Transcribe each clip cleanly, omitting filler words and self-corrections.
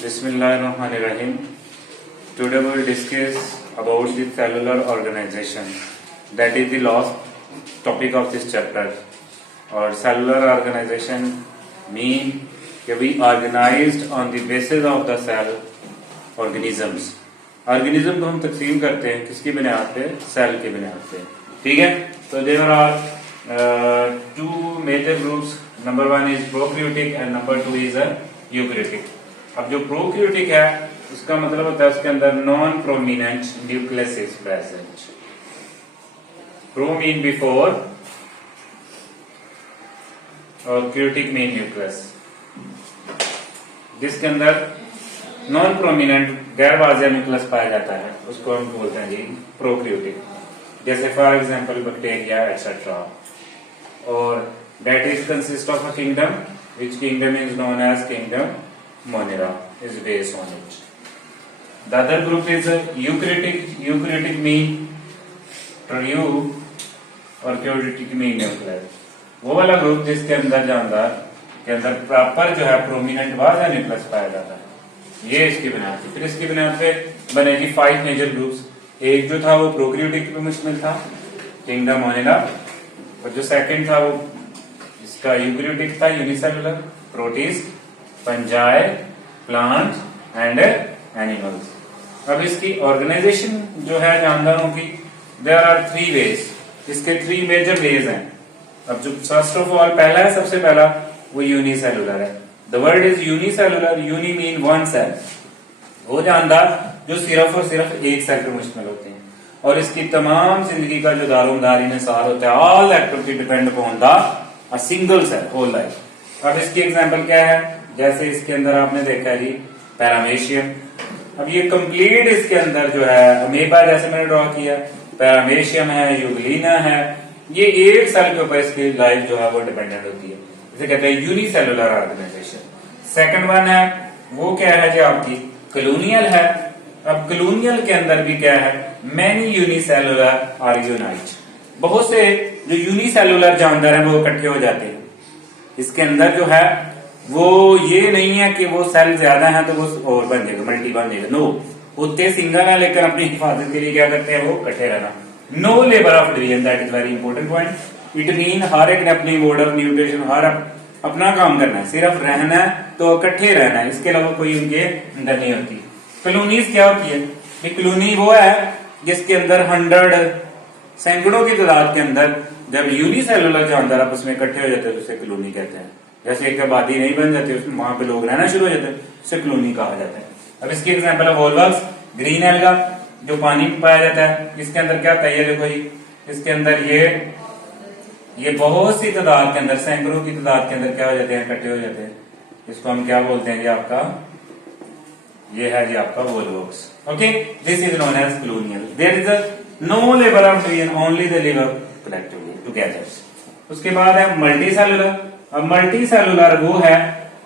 Bismillahirrahmanirrahim. Today we will discuss about the cellular organization. That is the last topic of this chapter. और cellular organization mean कि we organized on the basis of the cell organisms. Organism को हम तकसीम करते हैं किसकी बुनियाद पे? सेल की बुनियाद पे. ठीक है. तो there are two major groups. Number one is prokaryotic and number two is eukaryotic. अब जो प्रोकैरियोटिक है उसका मतलब होता है उसके अंदर non prominent nucleus is present. Pro mean before और क्रियोटिक मीन न्यूक्लियस. जिसके अंदर नॉन प्रोमिनेंट गैर वाज़ेह न्यूक्लियस पाया जाता है उसको हम बोलते हैं जी प्रोकैरियोटिक. जैसे फॉर एग्जांपल बैक्टीरिया एक्सेट्रा. और that is consist of a kingdom which kingdom is known as kingdom Monera is based on it. The other group is eukaryotic. Eukaryotic mean proteu और karyotic mean nucleus. वो वाला group जिसके अंदर जानदार के अंदर proper जो है प्रोमिनेंट वाज़ेह न्यूक्लियस पाया जाता है. ये इसकी बुनियाद थी. फिर इसकी बुनियाद पे बनेगी 5 मेजर ग्रुप्स. एक जो था वो प्रोकैरियोटिक पे मुश्तमिल था किंगडम मोनेरा. और जो सेकंड था वो इसका यूकैरियोटिक था unicellular protist fungi plant and animals. अब इसकी ऑर्गेनाइजेशन जो है जानदारों की देयर आर 3 वेज. इसके 3 मेजर वेज हैं. अब जो फर्स्ट ऑफ ऑल पहला है सबसे पहला वो यूनिसेलुलर है. The word is unicellular. Uni mean one cell. वो जानदार जो सिर्फ और सिर्फ एक सेल पर मुश्तमिल होते हैं और इसकी तमाम जिंदगी का जो दारोमदार इन्हिसार होता है all activity depend upon the a single cell whole life. अब इसकी एग्जांपल क्या है? जैसे इसके अंदर आपने देखा जी पैरामेशियम. अब ये कंप्लीट इसके अंदर जो है अमीबा जैसे मैंने ड्रॉ किया पैरामेशियम है यूग्लिना है. ये एक सेल के ऊपर इसकी लाइफ जो है वो डिपेंडेंट होती है. इसे कहते हैं यूनिसेलुलर ऑर्गेनाइजेशन. सेकंड वन है वो क्या है जो आपकी कॉलोनियल है. अब कॉलोनियल के अंदर भी क्या है मैनी यूनिसेलुलर आर यूनाइट. बहुत से जो यूनिसेलुलर जानदार है वो इकट्ठे हो जाते हैं. इसके अंदर जो है वो ये नहीं है कि वो सेल ज्यादा है तो वो और बन जाएगा मल्टी बन जाएगा. नो होते सिंगल है लेकिन अपनी हिफाजत के लिए क्या करते हैं वो इकट्ठे रहना. No labour of division. That is very important point. It mean हर एक ने अपनी मोड ऑफ न्यूट्रिशन हर अपना काम करना है. सिर्फ रहना है तो इकट्ठे रहना है. इसके अलावा कोई उनके अंदर नहीं होती. कॉलोनीज क्या होती है? कॉलोनी वो है जिसके अंदर 100 सैकड़ों की तादाद के अंदर जब यूनिसेलुलर जानदार आपस में इकट्ठे हो जाते हैं तो उसे कॉलोनी कहते हैं. जैसे एक आबादी नहीं बन जाती उसमें वहां पे लोग रहना शुरू हो जाते हैं उसे कॉलोनी कहा जाता है. अब इसकी एग्जांपल है वोल्वक्स ग्रीन एल्गा जो पानी में पाया जाता है. इसके अंदर क्या होता है ये देखो जी. इसके अंदर ये बहुत सी तादाद के अंदर सैकड़ों की तादाद के अंदर क्या हो जाते हैं इकट्ठे हो जाते हैं. इसको हम क्या बोलते हैं जी आपका ये है जी आपका volvox. Okay this is known as colonial. There is no labour of division only the live collectively together. उसके बाद है मल्टी सेलुलर. अब मल्टी सेलुलर वो है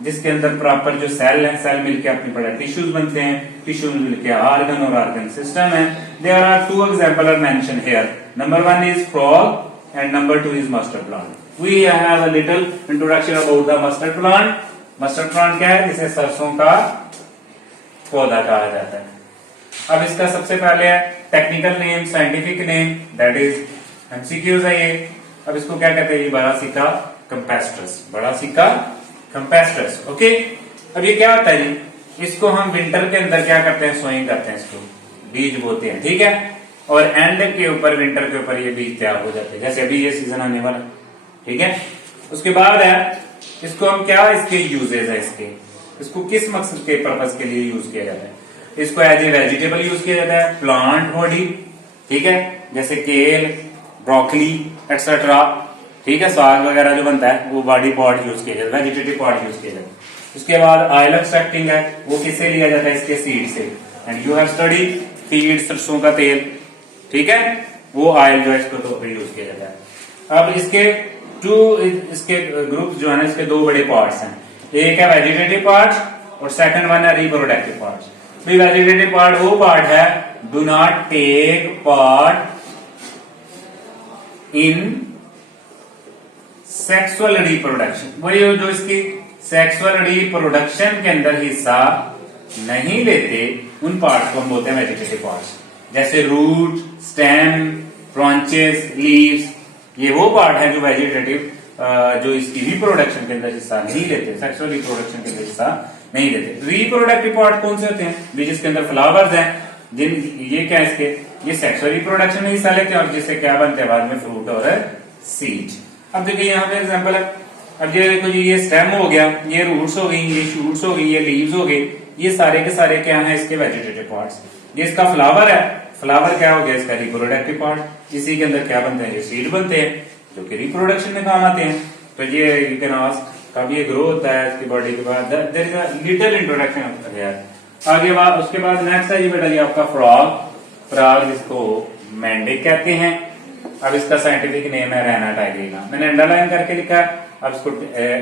जिसके अंदर प्रॉपर जो सेल है सेल मिलकर अपनी बड़ा टिश्यूज बनते हैं. टिश्यूज मिलकर ऑर्गन और ऑर्गन सिस्टम है. There are 2 example are mention here. Number 1 is frog and number 2 is mustard plant. We have a little introduction about the mustard plant. Mustard plant क्या है? जिसे सरसों का पौधा कहा जाता है. अब इसका सबसे पहले है technical name scientific name that is MCQs है ये. अब इसको क्या कहते हैं? ये बरासिका कंपेस्ट्रस. बरासिका कंपेस्ट्रस. ओके. अब ये क्या होता है जी? इसको हम विंटर के अंदर क्या करते हैं सोइंग करते हैं. इसको बीज बोते हैं. ठीक है. और एंड के ऊपर विंटर के ऊपर ये बीज तैयार हो जाते हैं. जैसे अभी ये सीजन आने वाला. ठीक है. उसके बाद है इसको हम क्या इसके यूजेस है इसको किस मकसद के पर्पज के लिए यूज किया जाता है? इसको एज ए वेजिटेबल यूज किया जाता है. Plant body. ठीक है. जैसे केल ब्रोकली एक्सेट्रा. ठीक है. साग वगैरह जो बनता है वो बॉडी पार्ट यूज किया जाता है वेजिटेटिव पार्ट यूज किया जाता है. उसके बाद ऑयल एक्सट्रैक्टिंग है वो किससे लिया जाता है? इसके सीड से. And you have study feed सरसों का तेल. ठीक है. वो ऑयल जो है इसको तो यूज किया जाता है. अब इसके ग्रुप जो है ना इसके 2 बड़े पार्ट्स हैं. एक है वेजिटेटिव पार्ट और सेकंड वन है रिप्रोडक्टिव पार्ट. वेजिटेटिव पार्ट वो पार्ट है do not take part in sexual reproduction. वही जो इसकी सेक्सुअल रिप्रोडक्शन के अंदर हिस्सा नहीं लेते उन पार्ट को हम बोलते हैं वेजिटेटिव पार्ट्स। जैसे रूट, स्टेम, ब्रांचेस, लीव्स, ये वो पार्ट है जो वेजिटेटिव जो इसकी रिप्रोडक्शन के अंदर हिस्सा नहीं लेते, सेक्सुअल रिप्रोडक्शन के अंदर हिस्सा नहीं लेते। रिप्रोडक्टिव पार्ट कौन से होते हैं? जिसके अंदर फ्लावर्स हैं, जिन ये क्या है इसके, ये सेक्सुअल रिप्रोडक्शन में हिस्सा लेते हैं और जिससे क्या बनते हैं बाद में फ्रूट और सीड। अब देखिए यहाँ पे एग्जांपल है, अब ये देखो जी, ये स्टेम हो गया, ये रूट्स हो गई, ये शूट्स हो गई, ये लीव्स हो गए, ये सारे के सारे क्या है इसके वेजिटेटिव पार्ट्स। ये इसका फ्लावर है, फ्लावर क्या हो गया इसका रिप्रोडक्टिव पार्ट। इसी के अंदर क्या बनते हैं? ये सीड बनते हैं जो कि रिप्रोडक्शन में काम आते हैं। तो ये यू कैन आस्क कब ये ग्रो होता है इसकी बॉडी के बाद, there is a little introduction है। आगे बाद उसके बाद नेक्स्ट है जी बेटा जी आपका फ्रॉग। फ्रॉग जिसको मैंडिक कहते हैं। अब इसका साइंटिफिक नेम है रैना टाइग्रीना। मैंने अंडरलाइन करके लिखा है, अब इसको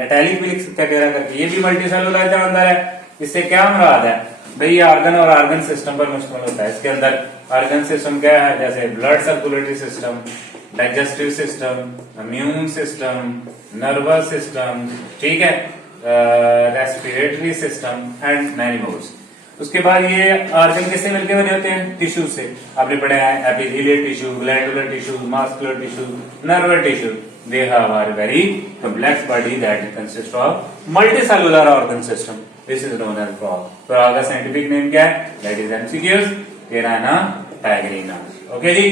इटैलिक भी लिख सकते हैं करके। ये भी मल्टी सेलुलर जानदार है। इससे क्या मुराद है भाई? आर्गन और आर्गन सिस्टम पर मुश्तमिल होता है। इसके अंदर आर्गन सिस्टम क्या है? जैसे blood circulatory system, digestive system, immune system, nervous system, ठीक है, respiratory system and many more. उसके बाद ये आर्गन किससे मिलकर बने होते हैं? टिश्यू से। आपने पढ़ा है epithelial tissue, glandular tissue, muscular tissue, nervous tissue. They have a very complex body that consists of multicellular organ system. This is known as frog. frog का scientific name क्या है? That is MCQs, Rana tigrina. Okay ji?